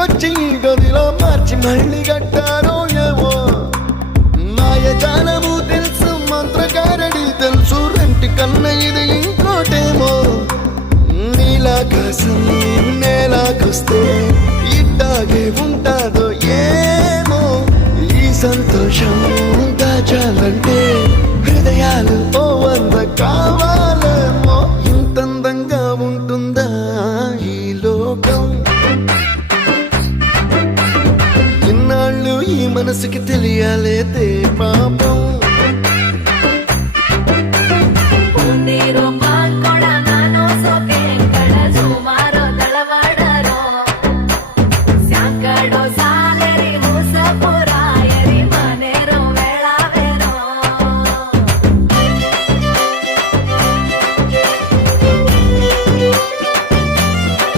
ఇంటికొచ్చి గదిలో మార్చి మళ్ళీ కట్టారో ఏమో మాయజాలము తెలుసు మంత్రకారడి తెలుసు రెంటి కన్న ఇది ఇంకోటేమో నీలాకాశం నేలాకొస్తే ఇట్టాగే ఉంటాదో ఏమో ఈ సంతోషం దాచాలంటే హృదయాలు ఓ వంద కావాలేమో ఇంతందంగా ఉంటుందా ఈ లోకం ఇన్నాళ్ళు ఈ మనసుకి తెలియాలే